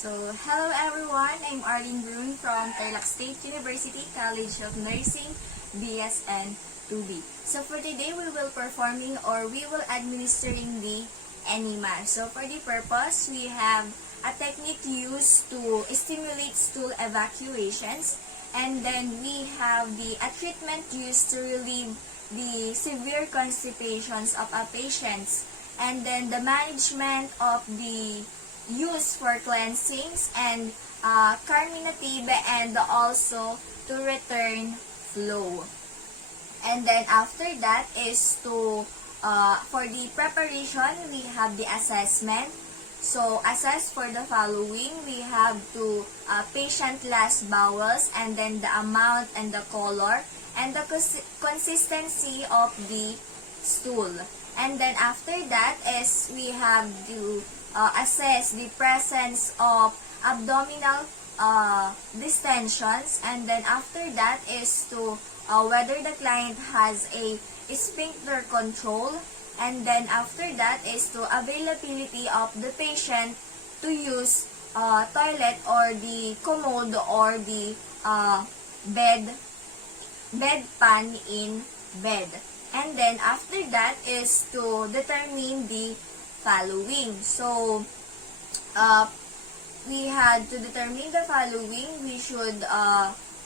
Hello everyone, I'm Arlene Brun from Tarlac State University College of Nursing, BSN 2B. So for today, we will administering the Enema. So for the purpose, we have a technique used to stimulate stool evacuations, and then we have a treatment used to relieve the severe constipations of a patients, and then the management of the use for cleansings and carminative, and also to return flow. And then after that is to for the preparation, we have the assessment. So assess for the following: we have to patient last bowels, and then the amount and the color and the consistency of the stool. And then after that is we have to assess the presence of abdominal distensions, and then after that is to whether the client has a sphincter control, and then after that is to availability of the patient to use toilet or the commode or the bedpan in bed. And then after that is to determine the following. So we had to determine the following. We should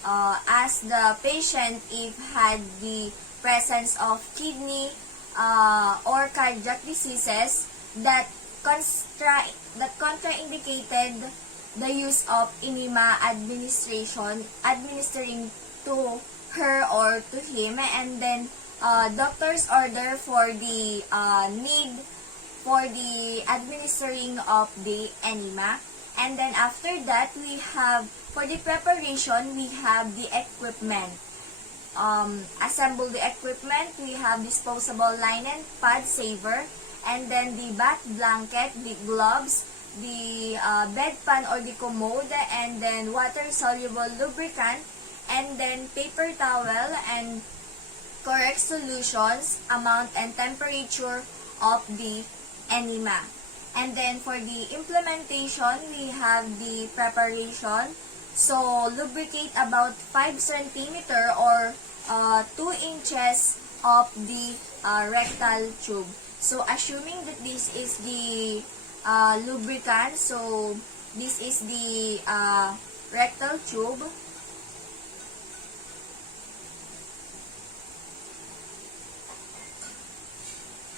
ask the patient if had the presence of kidney or cardiac diseases that contraindicated the use of enema administering to her or to him, and then doctor's order for the need for the administering of the enema. And then after that, we have for the preparation, we have the equipment. Assemble the equipment. We have disposable linen pad saver, and then the bath blanket, the gloves, the bedpan or the commode, and then water-soluble lubricant, and then paper towel, and correct solutions, amount and temperature of the enema. And then for the implementation, we have the preparation. So lubricate about 5 cm or 2 inches of the rectal tube. So assuming that this is the lubricant, so this is the rectal tube.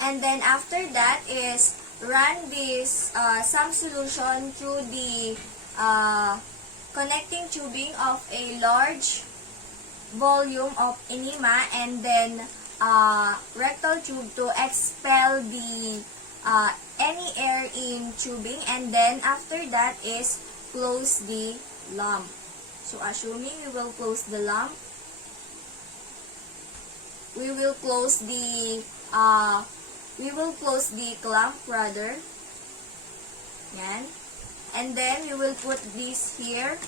And then after that is run this some solution through the connecting tubing of a large volume of enema, and then rectal tube to expel the any air in tubing, and then after that is close the lump. So assuming we will close the lump, we will close the clamp rather. Yan. And then we will put this here.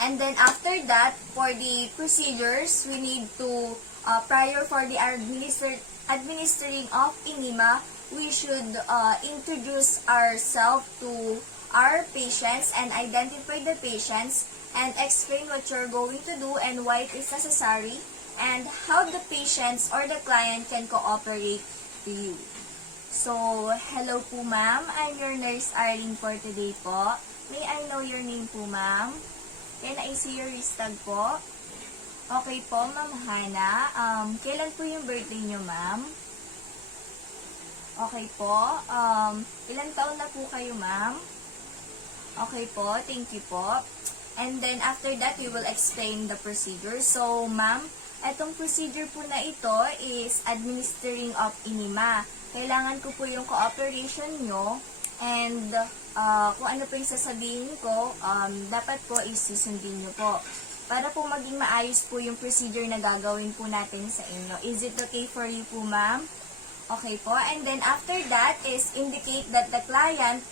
And then after that, for the procedures, we need to, prior for the administering of enema, we should introduce ourselves to our patients and identify the patients and explain what you're going to do and why it is necessary, and how the patients or the client can cooperate to you. So, hello po ma'am. I'm your nurse Arlene for today po. May I know your name po ma'am? Can I see your wristag po? Okay po, ma'am Hana. Kailan po yung birthday nyo ma'am? Okay po. Ilang taon na po kayo ma'am? Okay po, thank you po. And then after that, we will explain the procedure. So, ma'am, itong procedure po na ito is administering of enema. Kailangan ko po yung cooperation nyo, and kung ano po yung sasabihin ko, dapat po isusundin nyo po. Para po maging maayos po yung procedure na gagawin po natin sa inyo. Is it okay for you po, ma'am? Okay po. And then after that is indicate that the client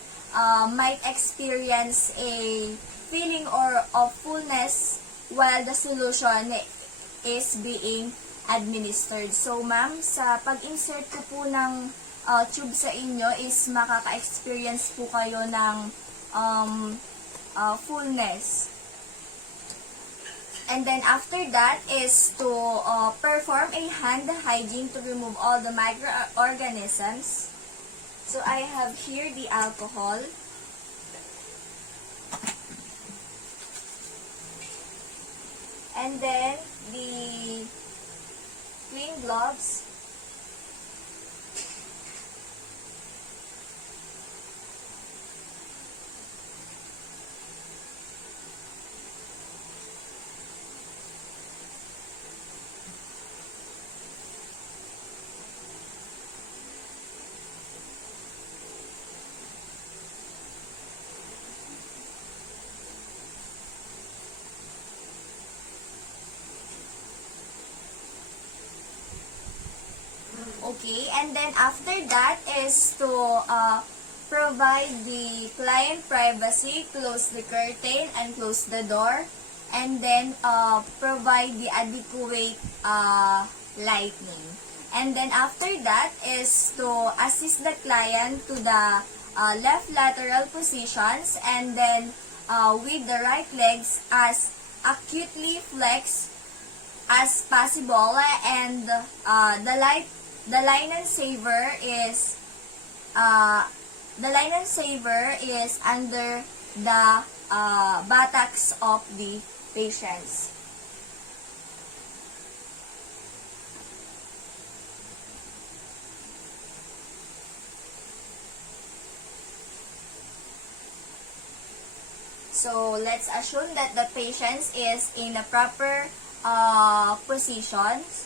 might experience a feeling or of fullness while the solution is being administered. So, ma'am, sa pag-insert ko po ng tube sa inyo is makaka-experience po kayo ng fullness. And then after that is to perform a hand hygiene to remove all the microorganisms. So I have here the alcohol. And then the clean gloves. Okay, and then after that is to provide the client privacy, close the curtain and close the door, and then provide the adequate lighting. And then after that is to assist the client to the left lateral positions, and then with the right legs as acutely flexed as possible, and the linen saver is under the buttocks of the patients. So let's assume that the patient is in a proper positions.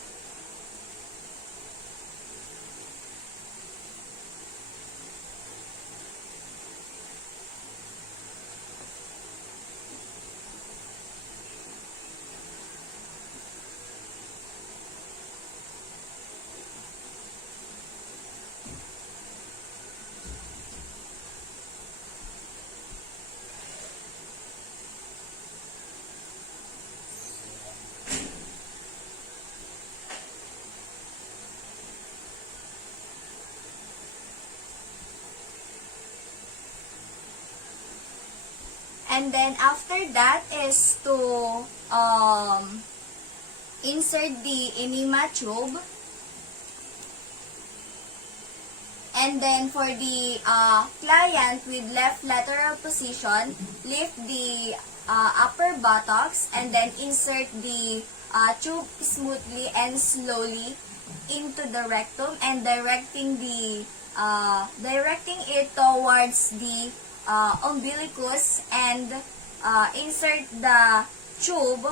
And then after that is to insert the enema tube. And then for the client with left lateral position, lift the upper buttocks and then insert the tube smoothly and slowly into the rectum, and directing it towards the umbilicus, and insert the tube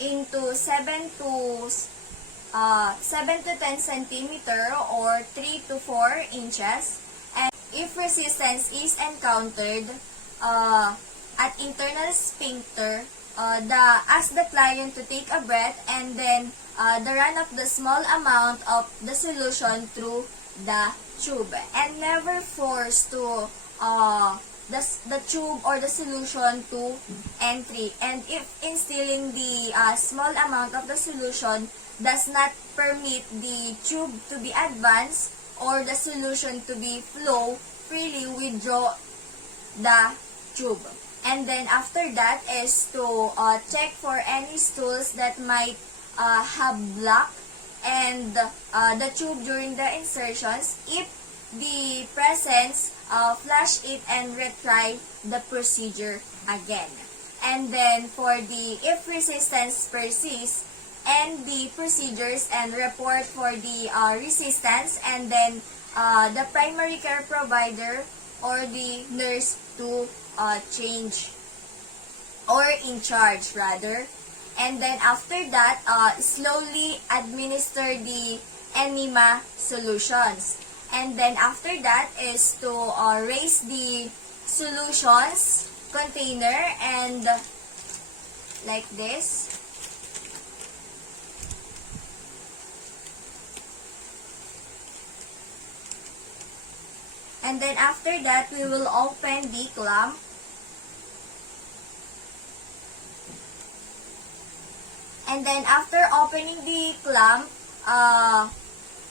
into 7 to 10 centimeter or 3 to 4 inches. And if resistance is encountered at internal sphincter, ask the client to take a breath, and then the run of the small amount of the solution through the tube, and never force to the tube or the solution to entry. And if instilling the small amount of the solution does not permit the tube to be advanced or the solution to be flow freely, withdraw the tube. And then after that is to check for any stools that might have blocked and the tube during the insertions. If the presence, flush it and retry the procedure again. And then for the if resistance persists, end the procedures and report for the resistance, and then the primary care provider or the nurse to change or in charge rather. And then after that, slowly administer the enema solutions. And then after that is to raise the solutions container and like this. And then after that, we will open the clamp. And then after opening the clamp,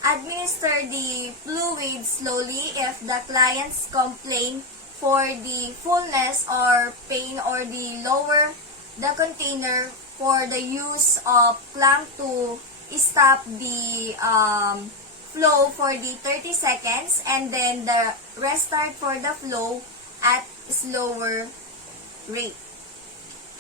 administer the fluid slowly if the clients complain for the fullness or pain, or the lower the container for the use of clamp to stop the flow for the 30 seconds, and then the restart for the flow at slower rate.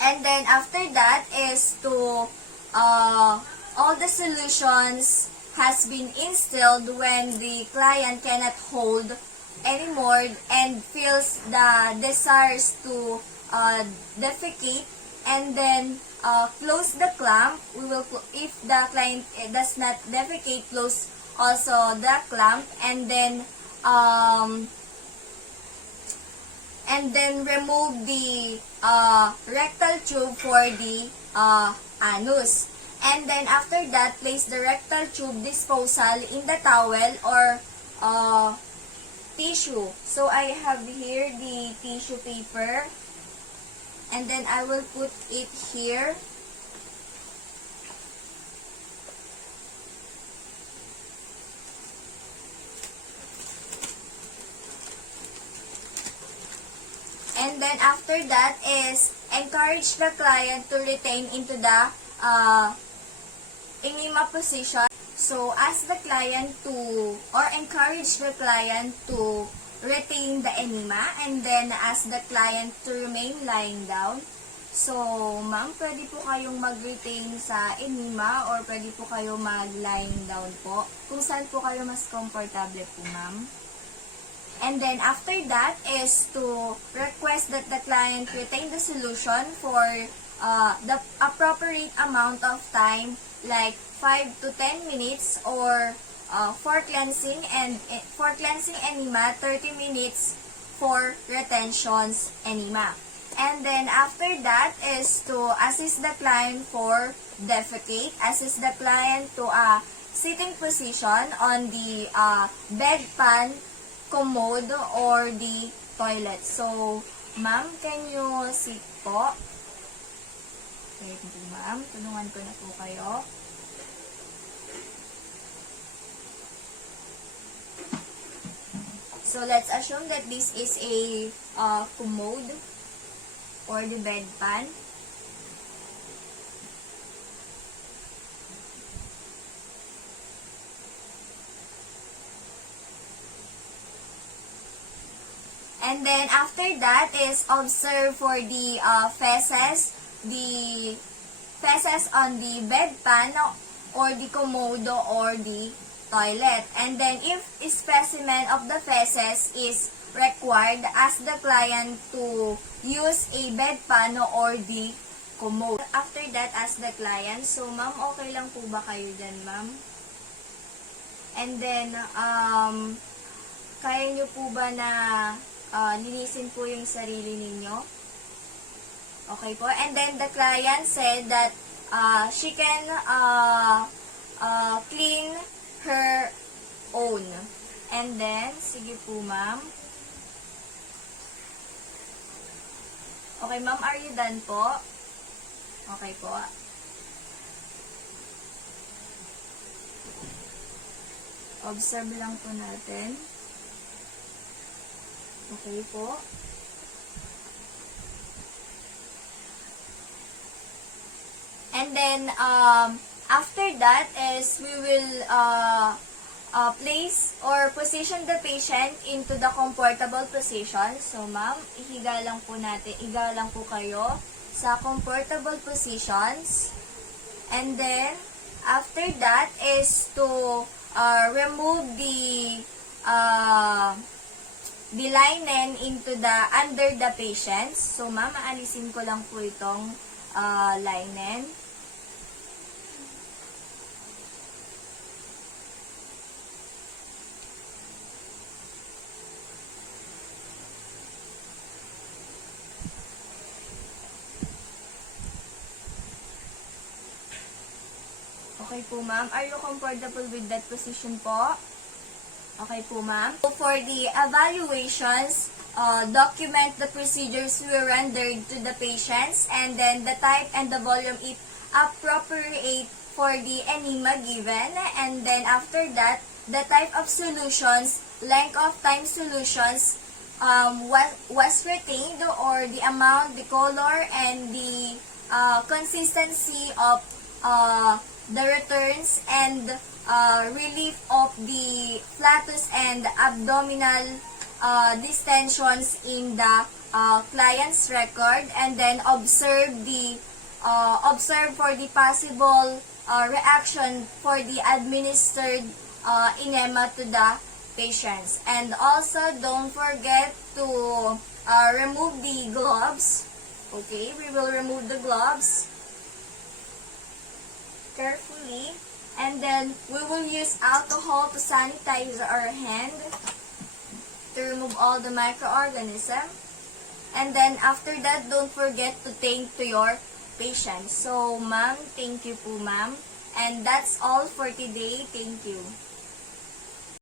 And then after that is to all the solutions has been instilled when the client cannot hold anymore and feels the desires to defecate, and then close the clamp. We will, if the client does not defecate, close also the clamp, and then remove the rectal tube for the anus. And then after that, place the rectal tube disposal in the towel or tissue. So I have here the tissue paper, and then I will put it here. And then after that is encourage the client to retain into the enema position. So ask the client to, or encourage the client to retain the enema, and then ask the client to remain lying down. So, ma'am, pwede po kayong mag-retain sa enema or pwede po kayo mag-lying down po. Kung saan po kayo mas comfortable po, ma'am. And then after that is to request that the client retain the solution for the appropriate amount of time, like 5 to 10 minutes, or for cleansing enema, 30 minutes for retentions enema. And then after that is to assist the client for defecate, assist the client to a sitting position on the bedpan, commode, or the toilet. So, ma'am, can you sit po? Wait po, ma'am. Tulungan ko na po kayo. So, let's assume that this is a commode or the bedpan. And then after that is observe for the feces on the bedpan or the commode or the toilet. And then if a specimen of the feces is required, ask the client to use a bedpan or the commode. After that, ask the client, so ma'am, okay lang po ba kayo dyan, ma'am? And then, kaya nyo po ba na linisin po yung sarili ninyo? Okay po. And then the client said that she can clean her own. And then, sige po ma'am. Okay ma'am, are you done po? Okay po. Observe lang po natin. Okay po. And then, after that is we will place or position the patient into the comfortable position. So, ma'am, ihiga lang po natin, iga lang po kayo sa comfortable positions. And then, after that is to remove the linen into the under the patient. So, ma'am, aalisin ko lang po itong linen. Okay po, ma'am. Are you comfortable with that position po? Okay po, ma'am. So, for the evaluations, document the procedures we rendered to the patients, and then the type and the volume if appropriate for the enema given. And then after that, the type of solutions, length of time solutions was retained, or the amount, the color, and the consistency of the returns and relief of the flatus and abdominal distensions in the client's record, and then observe for the possible reaction for the administered enema to the patients. And also, don't forget to remove the gloves. Okay, we will remove the gloves carefully, and then we will use alcohol to sanitize our hand to remove all the microorganisms. And then after that, don't forget to thank to your patient. So, ma'am, thank you po, ma'am. And that's all for today. Thank you.